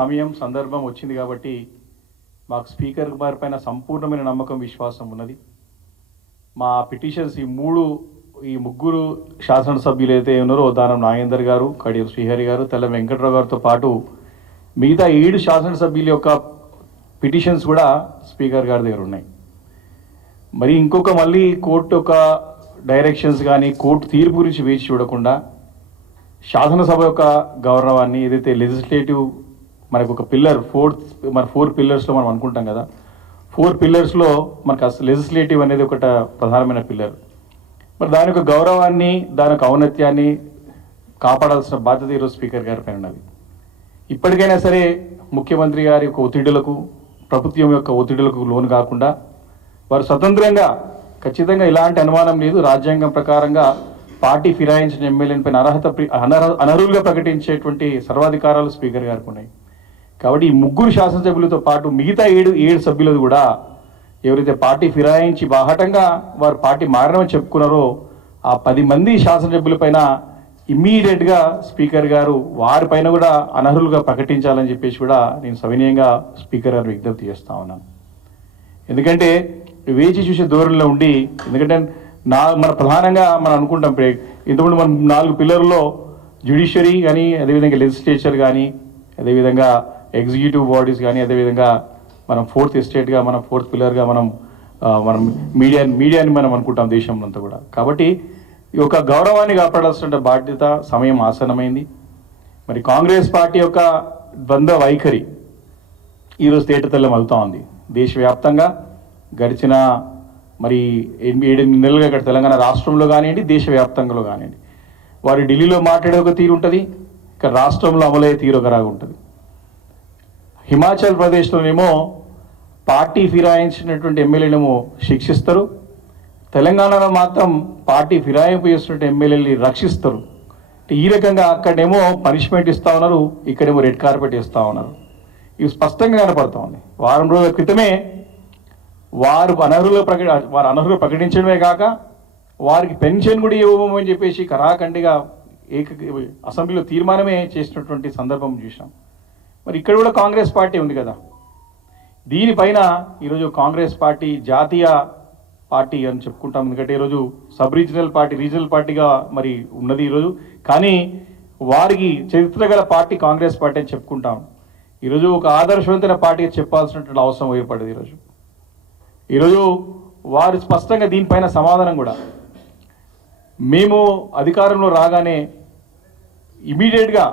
సమయం సందర్భం వచ్చింది కాబట్టి మాకు స్పీకర్ గారి పైన సంపూర్ణమైన నమ్మకం విశ్వాసం ఉన్నది. మా పిటిషన్స్ ఈ ముగ్గురు శాసనసభ్యులు అయితే ఉన్నారో దానం నాగేందర్ గారు, కడియం శ్రీహరి గారు, తెల్ల వెంకట్రావు గారితో పాటు మిగతా 7 శాసనసభ్యుల యొక్క పిటిషన్స్ కూడా స్పీకర్ గారి దగ్గర ఉన్నాయి. మరి మళ్ళీ కోర్టు యొక్క డైరెక్షన్స్ కానీ కోర్టు తీర్పు గురించి వేచి చూడకుండా శాసనసభ యొక్క గౌరవాన్ని ఏదైతే లెజిస్లేటివ్ మనకు ఒక పిల్లర్ 4 పిల్లర్స్లో మనం అనుకుంటాం కదా, 4 పిల్లర్స్లో మనకు అసలు లెజిస్లేటివ్ అనేది ఒక ప్రధానమైన పిల్లర్. మరి దాని యొక్క గౌరవాన్ని దాని యొక్క ఔన్నత్యాన్ని కాపాడాల్సిన బాధ్యత ఈరోజు స్పీకర్ గారి పైన ఉన్నది. ఇప్పటికైనా సరే ముఖ్యమంత్రి గారి యొక్క ఒత్తిడులకు, ప్రభుత్వం యొక్క ఒత్తిడులకు లోను కాకుండా వారు స్వతంత్రంగా ఖచ్చితంగా ఇలాంటి అనుమానం లేదు, రాజ్యాంగం ప్రకారంగా పార్టీ ఫిరాయించిన ఎమ్మెల్యేల పైన అనర్హులుగా ప్రకటించేటువంటి సర్వాధికారాలు స్పీకర్ గారికి ఉన్నాయి. కాబట్టి ఈ ముగ్గురు శాసనసభ్యులతో పాటు మిగతా 7 సభ్యులు కూడా ఎవరైతే పార్టీ ఫిరాయించి బాహటంగా వారు పార్టీ మారడమని చెప్పుకున్నారో ఆ 10 మంది శాసనసభ్యుల పైన ఇమ్మీడియట్గా స్పీకర్ గారు వారిపైన కూడా అనర్హులుగా ప్రకటించాలని చెప్పేసి కూడా నేను సవినయంగా స్పీకర్ గారు విజ్ఞప్తి చేస్తా ఉన్నాను. ఎందుకంటే వేచి చూసే ధోరణిలో ఉండి, ఎందుకంటే మన ప్రధానంగా మనం అనుకుంటాం ఇంతకుముందు మనం 4 పిల్లర్లో జ్యుడిషియరీ కానీ, అదేవిధంగా లెజిస్లేచర్ కానీ, అదేవిధంగా ఎగ్జిక్యూటివ్ బాడీస్ కానీ, అదేవిధంగా మనం 4th ఎస్టేట్గా మనం 4th పిల్లర్గా మనం మీడియాని మనం అనుకుంటాం దేశంలో అంతా కూడా. కాబట్టి ఈ యొక్క గౌరవాన్ని కాపాడాల్సిన బాధ్యత సమయం ఆసన్నమైంది. మరి కాంగ్రెస్ పార్టీ యొక్క ద్వంద్వ వైఖరి ఈరోజు తేటతెల్లం అవుతా ఉంది. దేశవ్యాప్తంగా గడిచిన 7 నెలలుగా ఇక్కడ తెలంగాణ రాష్ట్రంలో కానివ్వండి, దేశవ్యాప్తంగా కానివ్వండి, వారు ఢిల్లీలో మాట్లాడే ఒక తీరు ఉంటుంది, ఇక్కడ రాష్ట్రంలో అమలయ్యే తీరు ఒకలాగా ఉంటుంది. హిమాచల్ ప్రదేశ్లోనేమో పార్టీ ఫిరాయించినటువంటి ఎమ్మెల్యేనేమో శిక్షిస్తారు, తెలంగాణలో మాత్రం పార్టీ ఫిరాయింపు చేస్తున్నటువంటి ఎమ్మెల్యేని రక్షిస్తారు. ఈ రకంగా అక్కడేమో పనిష్మెంట్ ఇస్తూ ఉన్నారు, ఇక్కడేమో రెడ్ కార్పెట్ ఇస్తూ ఉన్నారు. ఇవి స్పష్టంగా కనపడతా ఉంది. వారం రోజుల క్రితమే వారు అనర్హులు ప్రకటించడమే కాక వారికి పెన్షన్ కూడా ఇవ్వమని చెప్పేసి కరాఖండిగా అసెంబ్లీలో తీర్మానమే చేసినటువంటి సందర్భం చూసాం. మరి ఇక్కడ కూడా కాంగ్రెస్ పార్టీ ఉంది కదా, దీనిపైన ఈరోజు కాంగ్రెస్ పార్టీ జాతీయ పార్టీ అని చెప్పుకుంటాం. ఎందుకంటే ఈరోజు సబ్ రీజనల్ పార్టీ, రీజనల్ పార్టీగా మరి ఉన్నది ఈరోజు. కానీ వారికి చరిత్ర గల పార్టీ కాంగ్రెస్ పార్టీ అని చెప్పుకుంటాం. ఈరోజు ఒక ఆదర్శవంతమైన పార్టీగా చెప్పాల్సినటువంటి అవసరం ఏర్పడింది. ఈరోజు వారు స్పష్టంగా దీనిపైన సమాధానం కూడా, మేము అధికారంలో రాగానే ఇమీడియట్గా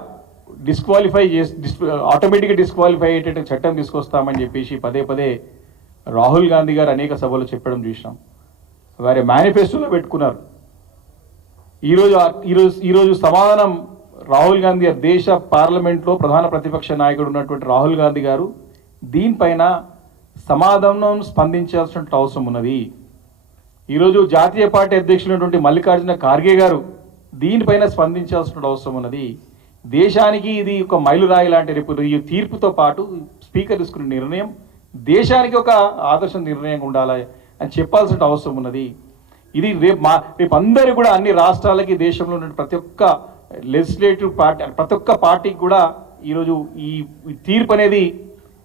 ఆటోమేటిక్గా డిస్క్వాలిఫై అయ్యేటట్టు చట్టం తీసుకొస్తామని చెప్పేసి పదే రాహుల్ గాంధీ గారు అనేక సభలు చెప్పడం చూసినాం. వారి మేనిఫెస్టోలో పెట్టుకున్నారు. ఈరోజు సమాధానం రాహుల్ గాంధీ గారు, దేశ పార్లమెంట్లో ప్రధాన ప్రతిపక్ష నాయకుడు ఉన్నటువంటి రాహుల్ గాంధీ గారు దీనిపైన సమాధానం స్పందించాల్సిన అవసరం ఉన్నది. ఈరోజు జాతీయ పార్టీ అధ్యక్షులైనటువంటి మల్లికార్జున ఖార్గే గారు దీనిపైన స్పందించాల్సిన అవసరం ఉన్నది. దేశానికి ఇది ఒక మైలురాయి లాంటి రేపు ఈ తీర్పుతో పాటు స్పీకర్ తీసుకునే నిర్ణయం దేశానికి ఒక ఆదర్శ నిర్ణయం ఉండాలి అని చెప్పాల్సిన అవసరం ఉన్నది. ఇది రేపు అందరూ కూడా అన్ని రాష్ట్రాలకి, దేశంలో ఉన్న ప్రతి ఒక్క లెజిస్లేటివ్ పార్టీ, ప్రతి ఒక్క పార్టీకి కూడా ఈరోజు ఈ తీర్పు అనేది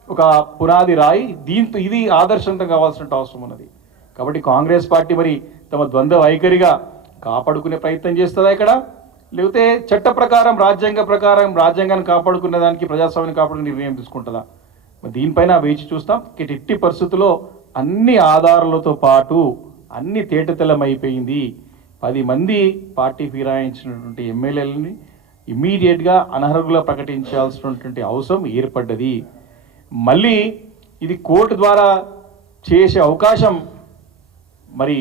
ఒక పునాది రాయి. దీంతో ఇది ఆదర్శంగా కావాల్సిన అవసరం ఉన్నది. కాబట్టి కాంగ్రెస్ పార్టీ మరి తమ ద్వంద్వ వైఖరిగా కాపాడుకునే ప్రయత్నం చేస్తుందా ఇక్కడ, లేకపోతే చట్ట ప్రకారం రాజ్యాంగాన్ని కాపాడుకునే దానికి, ప్రజాస్వామ్యాన్ని కాపాడుకునే నిర్ణయం తీసుకుంటుందా? మరి దీనిపైన వేచి చూస్తాం. ఎట్టి పరిస్థితుల్లో అన్ని ఆధారాలతో పాటు అన్ని తేటతెల్లమైపోయింది. 10 మంది పార్టీ ఫిరాయించినటువంటి ఎమ్మెల్యేలని ఇమ్మీడియట్గా అనర్హులుగా ప్రకటించాల్సినటువంటి అవసరం ఏర్పడ్డది. మళ్ళీ ఇది కోర్టు ద్వారా చేసే అవకాశం మరి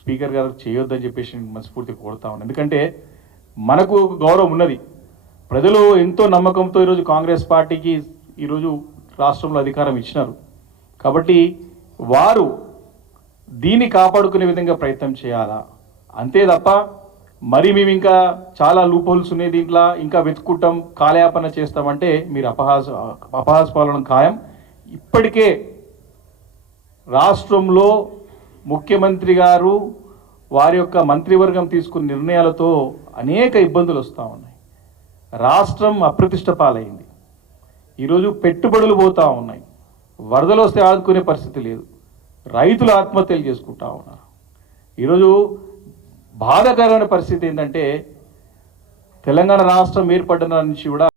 స్పీకర్ గారు చేయొద్దని చెప్పేసి మనస్ఫూర్తిగా కోరుతా ఉన్నాను. ఎందుకంటే మనకు గౌరవం ఉన్నది. ప్రజలు ఎంతో నమ్మకంతో ఈరోజు కాంగ్రెస్ పార్టీకి ఈరోజు రాష్ట్రంలో అధికారం ఇచ్చినారు. కాబట్టి వారు దీన్ని కాపాడుకునే విధంగా ప్రయత్నం చేయాలా, అంతే తప్ప మరి మేము ఇంకా చాలా లూప్ హోల్స్ ఉన్నాయి దీంట్లో ఇంకా వెతుక్కుంటాం, కాలయాపన చేస్తామంటే మీరు అపహాస్పాలనం ఖాయం. ఇప్పటికే రాష్ట్రంలో ముఖ్యమంత్రి గారు వారి యొక్క మంత్రివర్గం తీసుకున్న నిర్ణయాలతో అనేక ఇబ్బందులు వస్తూ ఉన్నాయి. రాష్ట్రం అప్రతిష్ట పాలైంది. ఈరోజు పెట్టుబడులు పోతూ ఉన్నాయి, వరదలు వస్తే ఆదుకునే పరిస్థితి లేదు, రైతులు ఆత్మహత్యలు చేసుకుంటా ఉన్నారు. ఈరోజు బాధాకరమైన పరిస్థితి ఏంటంటే తెలంగాణ రాష్ట్రం ఏర్పడిన నుంచి కూడా